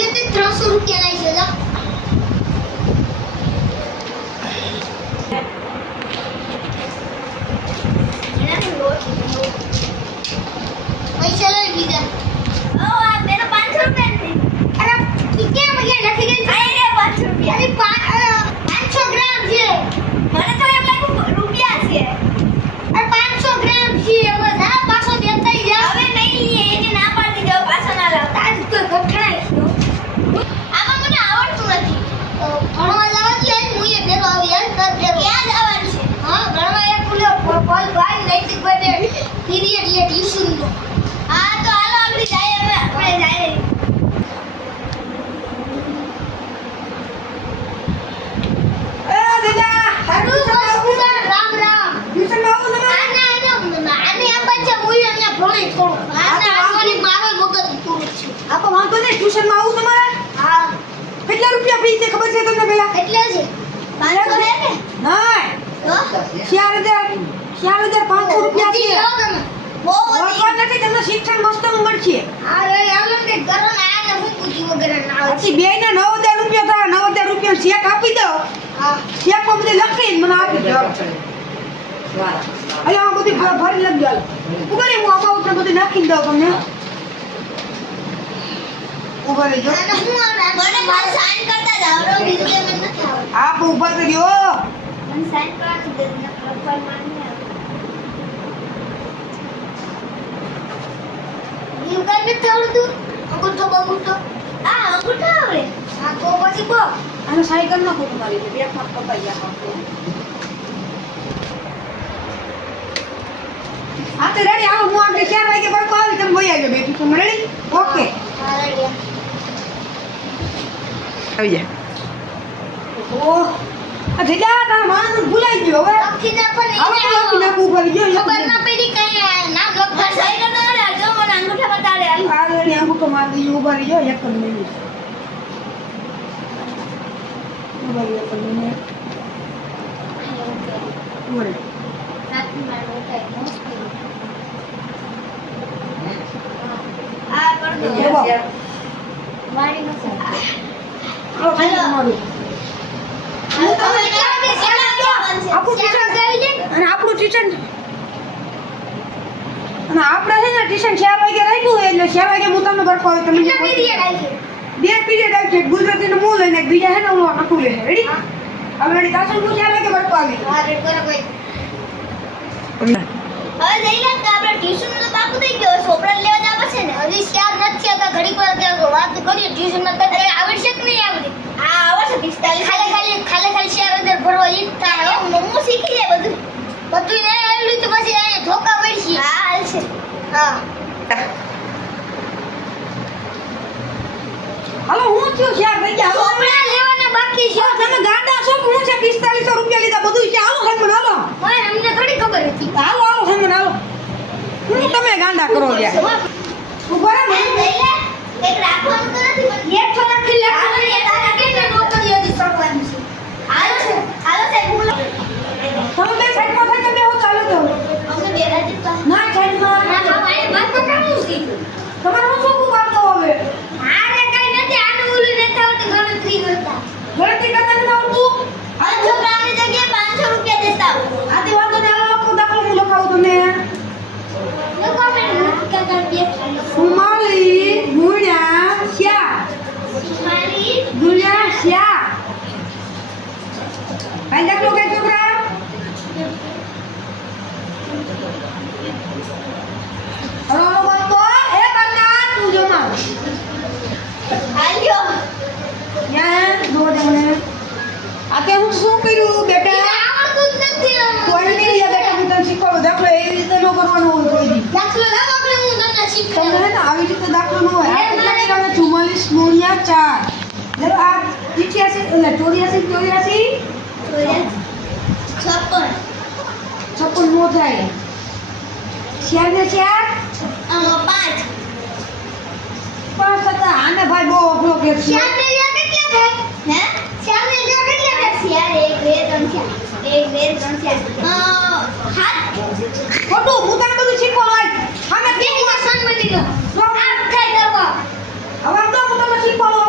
લેતે 300 રૂપિયા લઈ છે જા પૈસા લઈ લીધા ઓ આ મેરો 500 રૂપિયા છે અરે કે મને લખી ગઈ અરે 500 રૂપિયા અરે 500 ગ્રામ છે મને તો એમ લાગ્યું રૂપિયા છે અરે 500 ગ્રામ છે હવે જા પાછો દેતા જા હવે નહીં લીએ એને ના પાડી દો પાછો ના લાવતા આજ તો ગઠણાઈ આમાં મને આવડતું નથી તો ભણવા જવા દે હું એ ભેગો આવી યાર કર દે ક્યાં જવાનું છે હા ભણવા એક ખુલ્લો કોલ ભાઈ નૈતિક બને પીરિયડ લે ટ્યુશન નો હા તો હાલો આપણે જાય હવે આપણે જાય ટ્યુશન માં આવું તમારે હા કેટલા રૂપિયા ફી છે ખબર છે તમને પેલા કેટલા છે 500 છે ને નહીં 4500 રૂપિયા છે બહુ વળગવા નથી તમને શિક્ષણ મસ્ત મળશે અરે આલો ને કરો ને આને હું પૂછી વગર ના આવે પછી બે ને 9000 રૂપિયા થાય 9000 રૂપિયા ચેક આપી દો હા ચેક પર બધે લખીને મને આપી દો અલ્યા આ બધી ભરી લગ ગયો ઉભા રે હું અમાઉન્ટ ને બધું નાખી દઉં તમને ઉભા રહેજો અને હું મને માર સાઈન કરતા જાવ રો બીજું કે મને નથી આવડતું આપ ઉભા રહ્યો મને સાઈન કરવા દે ને લખવા માંગે યુ કઈ નથી આવડતું અંગૂઠો બગૂઠો આ અંગૂઠો આવડે હા તો પછી કો અને સાયકલ નો ફોટો મારી દે એક માર કપાઈ ગયા આ તો રેડી આવો હું આપણે 4 વાગે બરકો આવી તમે વઈ આવજો બેઠું તમે રેડી ઓકે આવી જા ઓહ આ જગ્યા તારા માણસ ભૂલાઈ ગયો હવે લખી દે પણ હવે લખી નાખું ભરી ગયો ખબર ના પડી કઈ નામ લખતા સાઈડ ના રાખજો મને અંગૂઠા બતાડે આ રેડી અંગૂઠો માર દીજો ઉભા રહી જાઓ એક મિનિટ ઉભા રહી એક મિનિટ ઉભા રહી આ કર દો મારી નો આપણું ટ્યુશન અને આપણે છે ને ટ્યુશન 4 વાગે રાખ્યું એટલે 4 વાગે હું તમને બરકો આવે તમે બે પીરિયડ આવી છે ગુજરાતી નું મૂળ લઈને બીજા છે ને હું નખું લે રેડી હવે રેડી કાસન હું 4 વાગે બરકો આવી હા રે બરાબર હવે જઈ લે તો આપણે ટ્યુશન નો બાકુ થઈ ગયો છોકરા લેવા જવા છે ને હજી 4 નથી થયા ઘડી પર વાત કરીએ ટ્યુશન માં તો આવડશે કે નહીં આવડે આ આવડશે 45 ખાલી 4000 ભરવા ઈ થાય હું શીખી લે બધું ને આવડ્યું તો પછી અહીંયા ધોકા પડશે હા હાલશે હા હાલો હું છું 4 વાગે હાલો છોકરા લેવાના બાકી છે તમે ગાંડા છો હું છે 4500 રૂપિયા લીધા બધું છે હાલો હમણ હાલો ઓય અમને થોડી ખબર હતી હાલો હાલો હમણ હાલો હું તમે ગાંડા કરો યાર ઉભા રહો જઈ લે એક રાખવાનું તો નથી પણ એક તો રાખી લે તારા કે નોકરી હતી સરવાની છે હાલો સાહેબ હું તમે બે સાઈડમાં થઈને બેહો ચાલો તો અમે બે રાજી તો ના સાઈડમાં ના મારી વાત તો કાવું છે તમારે હું શું કરતો હવે આને કઈ નથી આનું ઓલું નથી આવતું ગણતરી કરતા ગણતરી કરતા નથી આવતું આ છોકરાની જગ્યાએ 500 રૂપિયા દેતા આવો આથી વાંધો નહીં હાલો લખો દાખલો હું લખાવું તમને લોકો મેં કાકા બે સુમાલી ગુણ્યા શ્યા મારી ગુણ્યા શ્યા કઈ દાખલો કઈ છોકરા હલો બોલતો એ બંદા તું જમા આલ્યો યા દો દે મને આ તે હું શું કર્યું બેટા આવડતું જ નથી કોઈ નહીં લે બેટા હું તને શીખવાડું દાખલો એવી રીતે ન કરવાનો હોય કોઈ દી દાખલો લાવો આપણે હું તમને તમને શીખવાડું હે ને આવી રીતે દાખલો ન હોય આ કેટલા કર્યા 44 ગુણ્યા 4 જરા આ 88 એટલે 84 56 56 નો થાય 4 ને 4 5 5 હતા આને ભાઈ બહુ અઘરો કે છે 4 ને કેટલા થાય હે 4 ને કેટલા થાય 4 1 2 3 4 1 2 3 4 ખોટું હું તને બધું શીખવાડું આજ અમે બે દિવસ સન મળી ગયો હવે આ થાય દવા તો હું તમને શીખવાડું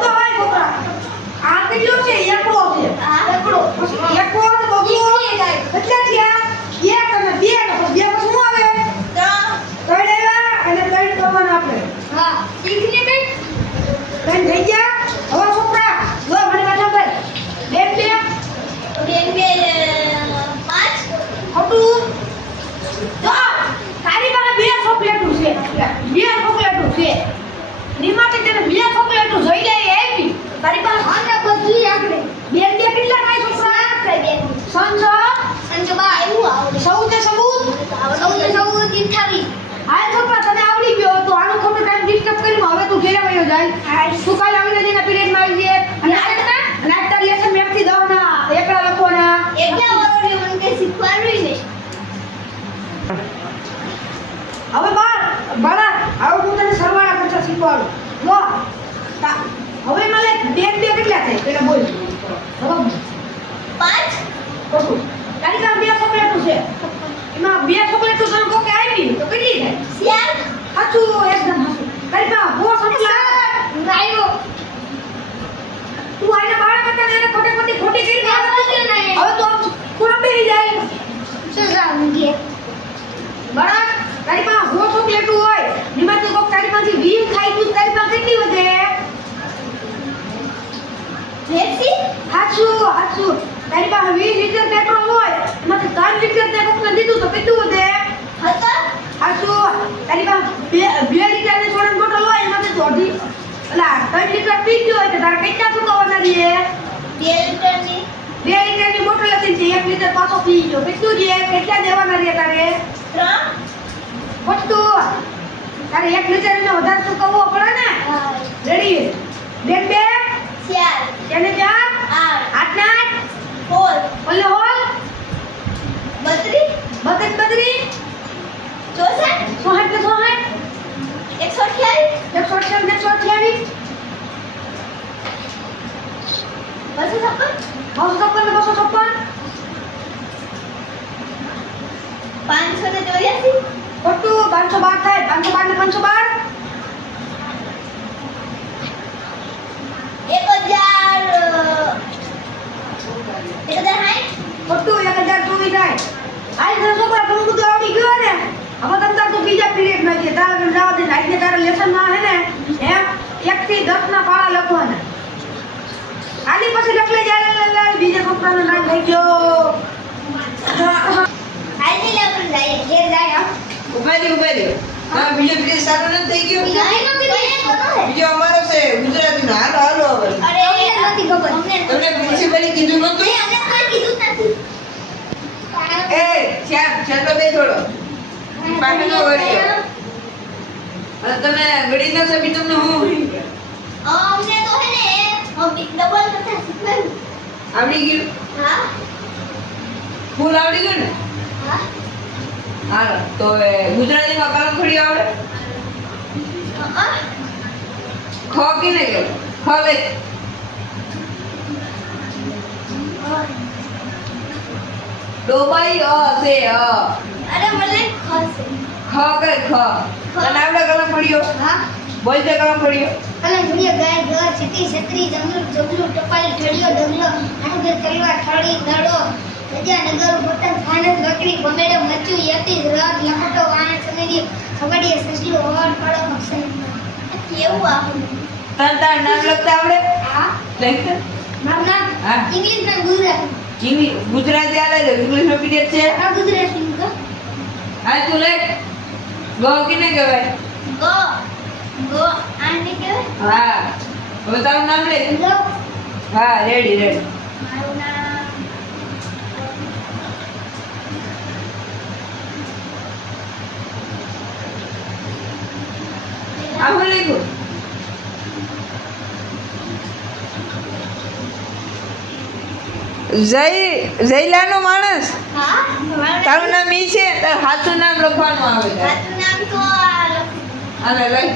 હવે બાળા હવે હું તને સરવાળા કરતા શીખવાડું. જો હવે મને બે કેટલા થાય પેલા બોલ. બરાબર 5 ખોટું. તારી પાસે 2 ચોકલેટો છે. એમાં 2 ચોકલેટો તને કોકે આપી તો કેટલી થાય? 4. સાચું એકદમ સાચું. તારી પાસે બહુ સંપલા રાયો તું આઈને બાળા કરતા એને ખોટી કરી હવે તો થોડા બેહી જાય. સજાંગે બાળા તારી પાસે 100 ચોકલેટો હોય એમાંથી કોક તારી પાસે 20 ખાઈ તું તારી પાસે કેટલી વધે? રેસી સાચું તારી પાસે 20 લીટર પેટ્રોલ હોય એમાંથી 3 લીટર તે કોકને દીધું તો કેટલું વધે? હતા સાચું તારી પાસે 2 લીટરની સોડાની બોટલ હોય એમાંથી તો 3 લીટર પી ગયો હોય તો તારે કેટલા ચૂકવવાના રહે? 2 લીટરની 2 લીટરની બોટલ હતી 1 લીટર પાછો પી ગયો કેટલું છે? કેટલા દેવાના રહે તારે? 3 ખોટું. તારે 1 લીટર ને વધારે ચૂકવવો પડે ને. રેડી 2 4 તેને 4 8 8 4 ઓલે હોલ 32 32 64 128 128 584 ખોટું. 512 થાય 512 ને 512 ખોટું 1024 થાય. આઈ તો છોકરા ઘણું બધું આવડી ગયું ને. હવે તમ તાર તો બીજા પીરિયડ માં છે તારે જવા દે આજે તારા લેસન માં હે ને એમ 1 થી 10 ના પાળા લખવાના. આની પછી લખલે જાય બીજા છોકરાનું નામ લઈ ગયો. ઉભા હા બીજો પીરિયડ સારો નથી થઈ ગયો. બીજો અમારો છે ગુજરાતી નો. હાલો હવે તમને પ્રિન્સિપલે કીધું નતું? એ શ્યામ છેલ્લો બે થોડો પાછળનો વળ્યો અને તમે ગણી ન સકી તમને હું આવડી ગયું? ફૂલ આવડી ગયું ને? હાલો તો ગુજરાતીમાં કલમખડી આવડે? ખ કેને કહેવાય? ખ લે ડોબાઈ છે અરે મને ખસે ખ કે ખ તને આવડે કલમખડીઓ? બોલ દે કલમખડીઓ. ગાય ઘર છત્રી છત્રી જમરૂ જમરૂ ટપાલ ઠળિયો ડગલો આંગર તલવાર ઠળી દડો સજા નગર બટન ફાનસ બકરી બમેડો મચ્યું યતી રગ લપટો વાણ સમેડી ખબડીએ સસલો ઓર પડો મક્ષન કેવું આપણું તને તાર નામ લખતા આવડે? હા લખતા? મારું નામ હા. ઇંગ્લિશ ના ગુજરાતી ગુજરાતી આલે છે ઇંગ્લિશ નો પીરિયડ છે. આ ગુજરાતી નું હા તું લખ. ગો કેને કહેવાય? ગો ગો આને કહેવાય હા હવે તારું નામ લે. ગો હા રેડી મારું નામ આવું લખ્યું? જયલાનો માણસ. હા તારું નામ ઈ છે તાર સાચું નામ લખવાનું આવે છે. સાચું નામ તો અને લખ.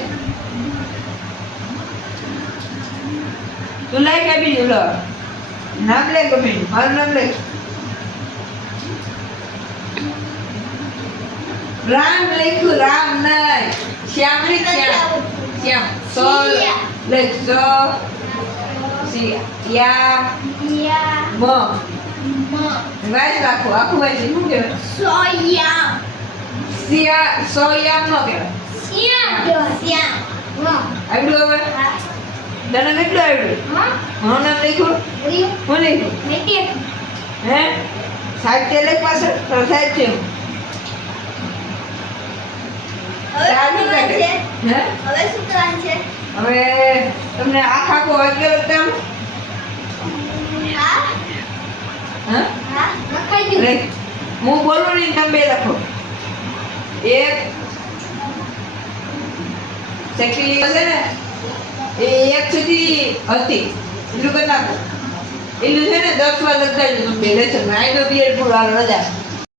તું લખ આપી દે લો. નામ લે ગમે મારું નામ લખ. રામ લખ્યું રામ નહીં શ્યામ લખ શ્યામ સો લખ સો યા મ વાઈસ રાખો આખું વાઈસ શું કહેવાય? સોયામ નો કહેવાય. આવડ્યું હવે? તને કેટલું આવડ્યું? મારું નામ લખ્યું? હું લખ્યું? હે સાહિત્ય લખ પાછળ સાહિત્ય હવે શું કરવાનું છે? હવે તમને આખો વાક્ય લખતા આવડે? હા હા હા લખાઈ ગયું લખ. હું બોલું ને તમે બે લખો. એક સેકલી હશે ને એ 1 સુધી હતી એટલું કરી નાખો. એટલું છે ને 10 વાર લખાઈ દો તમે લેસન માં. આઈ નો પીરિયડ પૂરો રજા